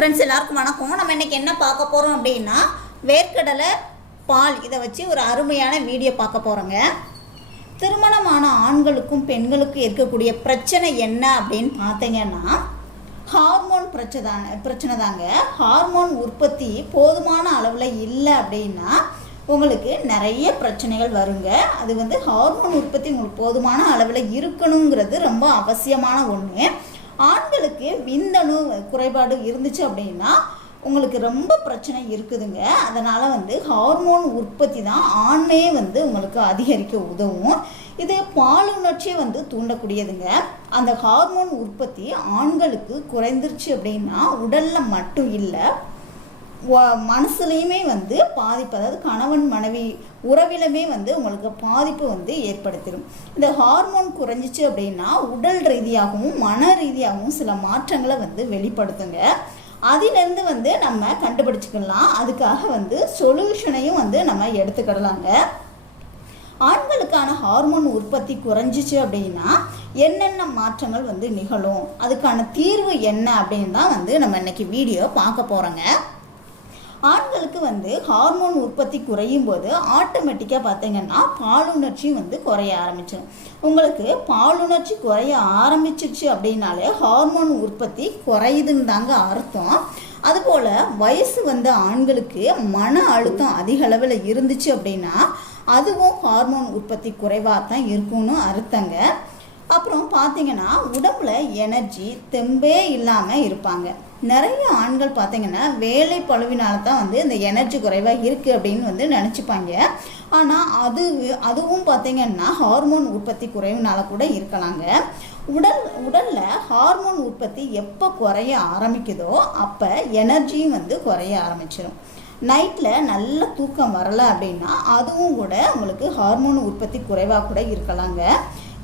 Friends எல்லாருக்கும் வணக்கம். நம்ம இன்றைக்கி என்ன பார்க்க போகிறோம் அப்படின்னா வேர்க்கடலை பால். இதை வச்சு ஒரு அருமையான வீடியோ பார்க்க போகிறோங்க திருமணமான ஆண்களுக்கும் பெண்களுக்கும் இருக்கக்கூடிய பிரச்சனை என்ன அப்படின்னு பார்த்தீங்கன்னா ஹார்மோன் பிரச்சனை பிரச்சனை தாங்க ஹார்மோன் உற்பத்தி போதுமான அளவில் இல்லை அப்படின்னா உங்களுக்கு நிறைய பிரச்சனைகள் வருங்க. அது வந்து ஹார்மோன் உற்பத்தி உங்களுக்கு போதுமான அளவில் இருக்கணுங்கிறது ரொம்ப அவசியமான ஒன்று ஆண்களுக்கு விந்தணு குறைபாடு இருந்துச்சு அப்படின்னா உங்களுக்கு ரொம்ப பிரச்சனை இருக்குதுங்க. அதனால் வந்து ஹார்மோன் உற்பத்தி தான் ஆண்மையே வந்து உங்களுக்கு அதிகரிக்க உதவும். இது பாலுணர்ச்சியை வந்து தூண்டக்கூடியதுங்க. அந்த ஹார்மோன் உற்பத்தி ஆண்களுக்கு குறைந்துருச்சு அப்படின்னா உடலில் மட்டும் இல்லை மனசுலையுமே வந்து பாதிப்பு அதாவது கணவன் மனைவி உறவிலுமே வந்து உங்களுக்கு பாதிப்பு வந்து ஏற்படுத்திடும். இந்த ஹார்மோன் குறைஞ்சிச்சு அப்படின்னா உடல் ரீதியாகவும் மன ரீதியாகவும் சில மாற்றங்களை வந்து வெளிப்படுத்துங்க. அதிலிருந்து வந்து நம்ம கண்டுபிடிச்சிக்கலாம். அதுக்காக வந்து சொல்யூஷனையும் வந்து நம்ம எடுத்துக்கிடலாங்க. ஆண்களுக்கான ஹார்மோன் உற்பத்தி குறைஞ்சிச்சு அப்படின்னா என்னென்ன மாற்றங்கள் வந்து நிகழும்? அதுக்கான தீர்வு என்ன அப்படின்னு தான் வந்து நம்ம இன்னைக்கு வீடியோ பார்க்க போகிறோங்க ஆண்களுக்கு வந்து ஹார்மோன் உற்பத்தி குறையும் போது ஆட்டோமேட்டிக்காக பார்த்தீங்கன்னா பாலுணர்ச்சியும் வந்து குறைய ஆரம்பிச்சிடும் உங்களுக்கு பாலுணர்ச்சி குறைய ஆரம்பிச்சிருச்சு அப்படின்னாலே ஹார்மோன் உற்பத்தி குறையுதுன்னு தாங்க அர்த்தம். அதுபோல் வயசு வந்த ஆண்களுக்கு மன அழுத்தம் அதிக அளவில் இருந்துச்சு அப்படின்னா அதுவும் ஹார்மோன் உற்பத்தி குறைவாக தான் இருக்கும்னு அர்த்தங்க. அப்புறம் பார்த்தீங்கன்னா உடம்புல எனர்ஜி தெம்பே இல்லாமல் இருப்பாங்க. நிறைய ஆண்கள் பார்த்தீங்கன்னா வேலை பழுவினால தான் வந்து இந்த எனர்ஜி குறைவாக இருக்குது அப்படின்னு வந்து நினச்சிப்பாங்க. ஆனால் அது அதுவும் பார்த்தீங்கன்னா ஹார்மோன் உற்பத்தி குறைவுனால கூட இருக்கலாங்க. உடல் உடலில் ஹார்மோன் உற்பத்தி எப்போ குறைய ஆரம்பிக்குதோ அப்போ எனர்ஜியும் வந்து குறைய ஆரம்பிச்சிடும் நைட்டில் நல்ல தூக்கம் வரலை அப்படின்னா அதுவும் கூட உங்களுக்கு ஹார்மோன் உற்பத்தி குறைவாக கூட இருக்கலாங்க.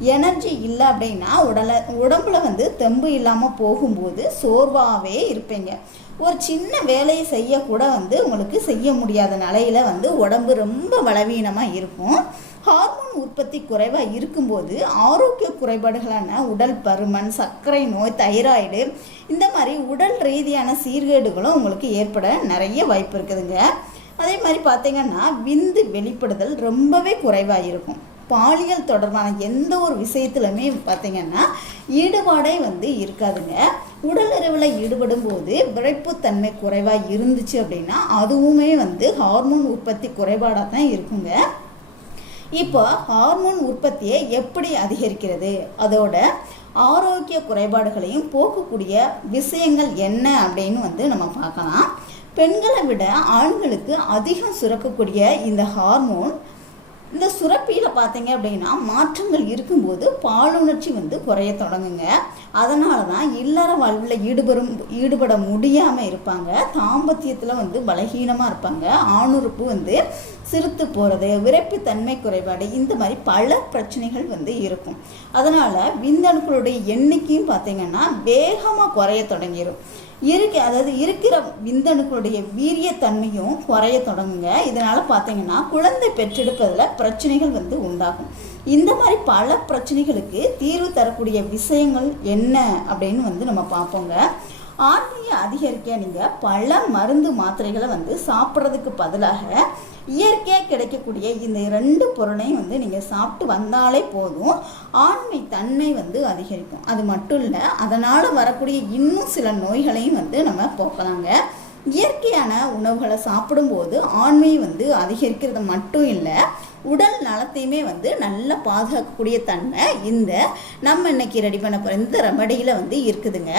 எனர்ஜி இல்லை அப்படின்னா உடலை உடம்புல வந்து தெம்பு இல்லாமல் போகும்போது சோர்வாகவே இருப்பீங்க. ஒரு சின்ன வேலையை செய்யக்கூட வந்து உங்களுக்கு செய்ய முடியாத நிலையில் வந்து உடம்பு ரொம்ப பலவீனமாக இருக்கும். ஹார்மோன் உற்பத்தி குறைவாக இருக்கும்போது ஆரோக்கிய குறைபாடுகளான உடல் பருமன் சர்க்கரை நோய் தைராய்டு இந்த மாதிரி உடல் ரீதியான சீர்கேடுகளும் உங்களுக்கு ஏற்பட நிறைய வாய்ப்பு இருக்குதுங்க. அதே மாதிரி பார்த்தீங்கன்னா விந்து வெளிப்படுதல் ரொம்பவே குறைவாக இருக்கும். பாலியல் தொடர்பான எந்த ஒரு விஷயத்துலையுமே பார்த்தீங்கன்னா ஈடுபாடே வந்து இருக்காதுங்க. உடலுறவில் ஈடுபடும் போது விரைப்புத்தன்மை குறைவாக இருந்துச்சு அப்படின்னா அதுவுமே வந்து ஹார்மோன் உற்பத்தி குறைபாடாக தான் இருக்குங்க. இப்போ ஹார்மோன் உற்பத்தியை எப்படி அதிகரிக்கிறது? அதோட ஆரோக்கிய குறைபாடுகளையும் போக்கக்கூடிய விஷயங்கள் என்ன அப்படின்னு வந்து நம்ம பார்க்கலாம். பெண்களை விட ஆண்களுக்கு அதிகம் சுரக்கக்கூடிய இந்த ஹார்மோன் இந்த சுரப்பியில் பார்த்தீங்க அப்படின்னா மாற்றங்கள் இருக்கும்போது பாலுணர்ச்சி வந்து குறைய தொடங்குங்க. அதனால தான் இல்லற வாழ்வில் ஈடுபடும் ஈடுபட முடியாமல் இருப்பாங்க. தாம்பத்தியத்தில் வந்து பலகீனமாக இருப்பாங்க. ஆணுறுப்பு வந்து சிறுத்து போகிறது விரைப்புத்தன்மை குறைபாடு இந்த மாதிரி பல பிரச்சனைகள் வந்து இருக்கும். அதனால் விந்தணுக்களுடைய எண்ணிக்கையும் பார்த்தீங்கன்னா வேகமாக குறைய தொடங்கிடும் இருக்க அதாவது இருக்கிற விந்தணுக்களுடைய வீரியத்தன்மையும் குறைய தொடங்குங்க. இதனால் பார்த்தீங்கன்னா குழந்தை பெற்றெடுப்பதில் பிரச்சனைகள் வந்து உண்டாகும். இந்த மாதிரி பல பிரச்சனைகளுக்கு தீர்வு தரக்கூடிய விஷயங்கள் என்ன அப்படின்னு வந்து நம்ம பார்ப்போங்க. ஆண்மையை அதிகரிக்க நீங்கள் பல மருந்து மாத்திரைகளை வந்து சாப்பிட்றதுக்கு பதிலாக இயற்கையாக கிடைக்கக்கூடிய இந்த ரெண்டு பொருளையும் வந்து நீங்கள் சாப்பிட்டு வந்தாலே போதும். ஆண்மை தன்மை வந்து அதிகரிக்கும். அது மட்டும் இல்லை அதனால் வரக்கூடிய இன்னும் சில நோய்களையும் வந்து நம்ம போக்கலாங்க. இயற்கையான உணவுகளை சாப்பிடும்போது ஆண்மை வந்து அதிகரிக்கிறது மட்டும் இல்லை உடல் நலத்தையுமே வந்து நல்லா பாதுகாக்கக்கூடிய தன்மை இந்த நம்ம இன்னைக்கு ரெடி பண்ண போகிற இந்த ரெமடியில் வந்து இருக்குதுங்க.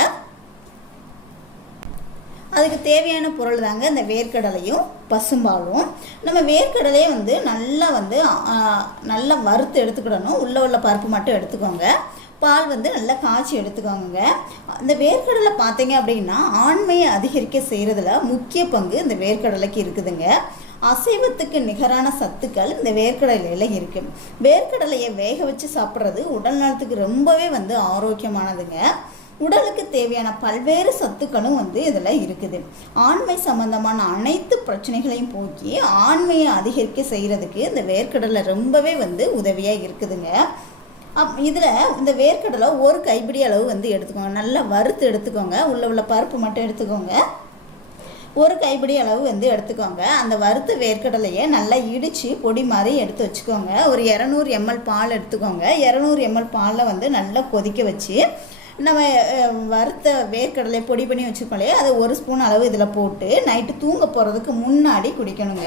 அதுக்கு தேவையான பொருள் தாங்க இந்த வேர்க்கடலையும் பசும்பாலும். நம்ம வேர்க்கடலையை வந்து நல்லா வந்து நல்லா வறுத்து எடுத்துக்கிடணும். உள்ள உள்ள பருப்பு மட்டும் எடுத்துக்கோங்க. பால் வந்து நல்லா காய்ச்சி எடுத்துக்கோங்க. இந்த வேர்க்கடலை பார்த்தீங்க அப்படின்னா ஆண்மையை அதிகரிக்க செய்கிறதுல முக்கிய பங்கு இந்த வேர்க்கடலைக்கு இருக்குதுங்க. அசைவத்துக்கு நிகரான சத்துக்கள் இந்த வேர்க்கடலையில் இருக்கு. வேர்க்கடலையை வேக வச்சு சாப்பிட்றது உடல் நலத்துக்கு ரொம்பவே வந்து ஆரோக்கியமானதுங்க. உடலுக்கு தேவையான பல்வேறு சத்துக்களும் வந்து இதில் இருக்குது. ஆண்மை சம்பந்தமான அனைத்து பிரச்சனைகளையும் போக்கி ஆண்மையை அதிகரிக்க செய்கிறதுக்கு இந்த வேர்க்கடலை ரொம்பவே வந்து உதவியாக இருக்குதுங்க. அப் இதில் இந்த வேர்க்கடலை ஒரு கைப்பிடி அளவு வந்து எடுத்துக்கோங்க. நல்லா வறுத்து எடுத்துக்கோங்க. உள்ள உள்ள பருப்பு மட்டும் எடுத்துக்கோங்க. ஒரு கைப்பிடி அளவு வந்து எடுத்துக்கோங்க. அந்த வறுத்த வேர்க்கடலையை நல்லா இடித்து பொடி மாதிரி எடுத்து வச்சுக்கோங்க. ஒரு இரநூறு எம்எல் பால் எடுத்துக்கோங்க. இரநூறு எம்எல் பாலில் வந்து நல்லா கொதிக்க வச்சு நம்ம வறுத்த வேர்க்கடலை பொடி பண்ணி வச்சுக்கோலே அதை ஒரு ஸ்பூன் அளவு இதில் போட்டு நைட்டு தூங்க போகிறதுக்கு முன்னாடி குடிக்கணுங்க.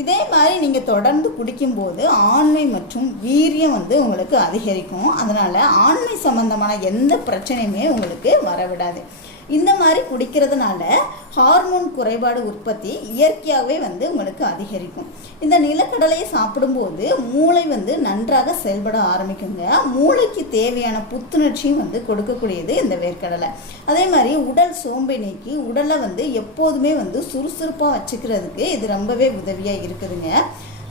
இதே மாதிரி நீங்கள் தொடர்ந்து குடிக்கும்போது ஆண்மை மற்றும் வீரியம் வந்து உங்களுக்கு அதிகரிக்கும். அதனால் ஆண்மை சம்பந்தமான எந்த பிரச்சனையுமே உங்களுக்கு வரவிடாது. இந்த மாதிரி குடிக்கிறதுனால ஹார்மோன் குறைபாடு உற்பத்தி இயற்கையாகவே வந்து உங்களுக்கு அதிகரிக்கும். இந்த நிலக்கடலையை சாப்பிடும்போது மூளை வந்து நன்றாக செயல்பட ஆரம்பிக்குங்க. மூளைக்கு தேவையான புத்துணர்ச்சியும் வந்து கொடுக்கக்கூடியது இந்த வேர்க்கடலை. அதே மாதிரி உடல் சோம்பை நீக்கி உடலை வந்து எப்போதுமே வந்து சுறுசுறுப்பாக வச்சுக்கிறதுக்கு இது ரொம்பவே உதவியாக இருக்குதுங்க.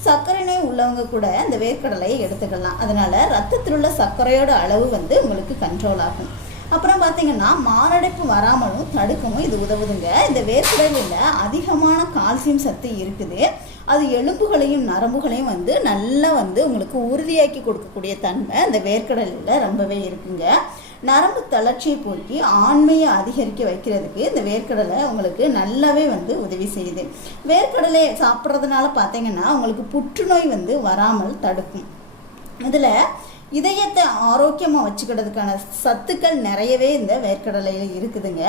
சர்க்கரை நோய் உள்ளவங்க கூட இந்த வேர்க்கடலையை எடுத்துக்கலாம். அதனால் ரத்தத்தில் உள்ள சர்க்கரையோட அளவு வந்து உங்களுக்கு கண்ட்ரோல் ஆகும். அப்புறம் பார்த்தீங்கன்னா மாரடைப்பு வராமலும் தடுக்கவும் இது உதவுதுங்க. இந்த வேர்க்கடலையில் அதிகமான கால்சியம் சத்து இருக்குது. அது எலும்புகளையும் நரம்புகளையும் வந்து நல்லா வந்து உங்களுக்கு உறுதியாக்கி கொடுக்கக்கூடிய தன்மை இந்த வேர்க்கடலையில் ரொம்பவே இருக்குங்க. நரம்பு தளர்ச்சியை போக்கி ஆண்மையை அதிகரிக்க வைக்கிறதுக்கு இந்த வேர்க்கடலை உங்களுக்கு நல்லாவே வந்து உதவி செய்யுது. வேர்க்கடலை சாப்பிட்றதுனால பார்த்தீங்கன்னா உங்களுக்கு புற்றுநோய் வந்து வராமல் தடுக்கும். இதில் இதயத்தை ஆரோக்கியமாக வச்சுக்கிறதுக்கான சத்துக்கள் நிறையவே இந்த வேர்க்கடலையில் இருக்குதுங்க.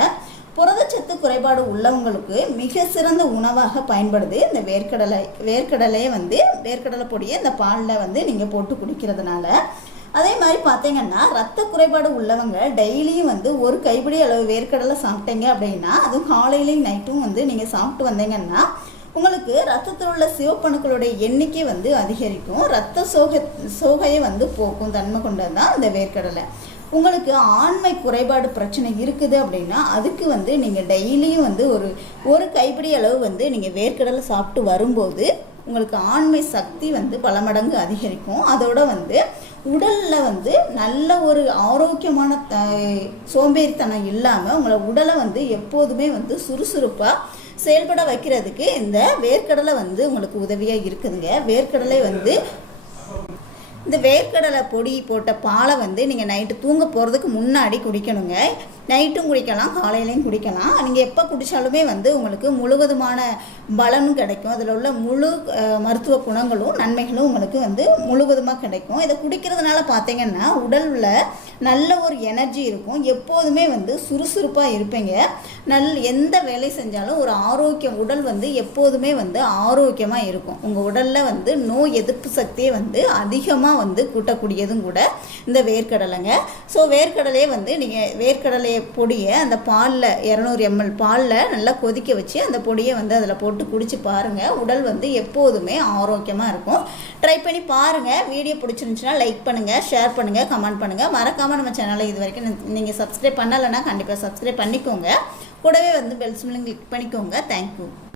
புரதச்சத்து குறைபாடு உள்ளவங்களுக்கு மிக சிறந்த உணவாக பயன்படுது. இந்த வேர்க்கடலை வேர்க்கடலையை வந்து வேர்க்கடலை பொடியை இந்த பாலில் வந்து நீங்கள் போட்டு குடிக்கிறதுனால. அதே மாதிரி பார்த்தீங்கன்னா ரத்த குறைபாடு உள்ளவங்க டெய்லியும் வந்து ஒரு கைப்பிடி அளவு வேர்க்கடலை சாப்பிட்டீங்க அப்படின்னா அதுவும் காலையிலையும் நைட்டும் வந்து நீங்கள் சாப்பிட்டு வந்தீங்கன்னா உங்களுக்கு ரத்தத்தில் உள்ள சிவப்பணுக்களுடைய எண்ணிக்கை வந்து அதிகரிக்கும். ரத்த சோக சோகையை வந்து போக்கும் தன்மை கொண்டது தான் இந்த வேர்க்கடலை. உங்களுக்கு ஆண்மை குறைபாடு பிரச்சனை இருக்குது அப்படின்னா அதுக்கு வந்து நீங்கள் டெய்லியும் வந்து ஒரு ஒரு கைப்பிடி அளவு வந்து நீங்கள் வேர்க்கடலை சாப்பிட்டு வரும்போது உங்களுக்கு ஆண்மை சக்தி வந்து பல மடங்கு அதிகரிக்கும். அதோட வந்து உடலில் வந்து நல்ல ஒரு ஆரோக்கியமான த சோம்பேறித்தனம் இல்லாமல் உங்களை உடலை வந்து எப்போதுமே வந்து சுறுசுறுப்பாக செயல்பட வைக்கிறதுக்கு இந்த வேர்க்கடலை வந்து உங்களுக்கு உதவியாக இருக்குதுங்க. வேர்க்கடலை வந்து இந்த வேர்க்கடலை பொடி போட்ட பாலை வந்து நீங்கள் நைட்டு தூங்க போகிறதுக்கு முன்னாடி குடிக்கணுங்க. நைட்டும் குடிக்கலாம் காலையிலையும் குடிக்கலாம். நீங்கள் எப்போ குடித்தாலுமே வந்து உங்களுக்கு முழுவதுமான பலனும் கிடைக்கும். அதில் உள்ள முழு மருத்துவ குணங்களும் நன்மைகளும் உங்களுக்கு வந்து முழுவதுமாக கிடைக்கும். இதை குடிக்கிறதுனால பார்த்தீங்கன்னா உடலில் நல்ல ஒரு எனர்ஜி இருக்கும். எப்போதுமே வந்து சுறுசுறுப்பாக இருப்பீங்க. நல் எந்த வேலை செஞ்சாலும் ஒரு ஆரோக்கியம் உடல் வந்து எப்போதுமே வந்து ஆரோக்கியமாக இருக்கும். உங்கள் உடலில் வந்து நோய் எதிர்ப்பு சக்தியை வந்து அதிகமாக வந்து கூட்டக்கூடியதும் கூட இந்த வேர்க்கடலைங்க. ஸோ வேர்க்கடலையே வந்து நீங்கள் வேர்க்கடலையை பொடியை அந்த பாலில் இரநூறு எம்எல் பாலில் நல்லா கொதிக்க வச்சு அந்த பொடியை வந்து அதில் போட்டு குடிச்சு பாருங்கள் உடல் வந்து எப்போதுமே ஆரோக்கியமாக இருக்கும். ட்ரை பண்ணி பாருங்கள் வீடியோ பிடிச்சிருந்துச்சுன்னா லைக் பண்ணுங்கள் ஷேர் பண்ணுங்கள் கமெண்ட் பண்ணுங்கள் மறக்காமல் நம்ம சேனலை இது வரைக்கும் நீங்கள் சப்ஸ்கிரைப் பண்ணலைன்னா கண்டிப்பாக சப்ஸ்கிரைப் பண்ணிக்கோங்க. கூடவே வந்து பெல் சிம்லையும் கிளிக் பண்ணிக்கோங்க. Thank you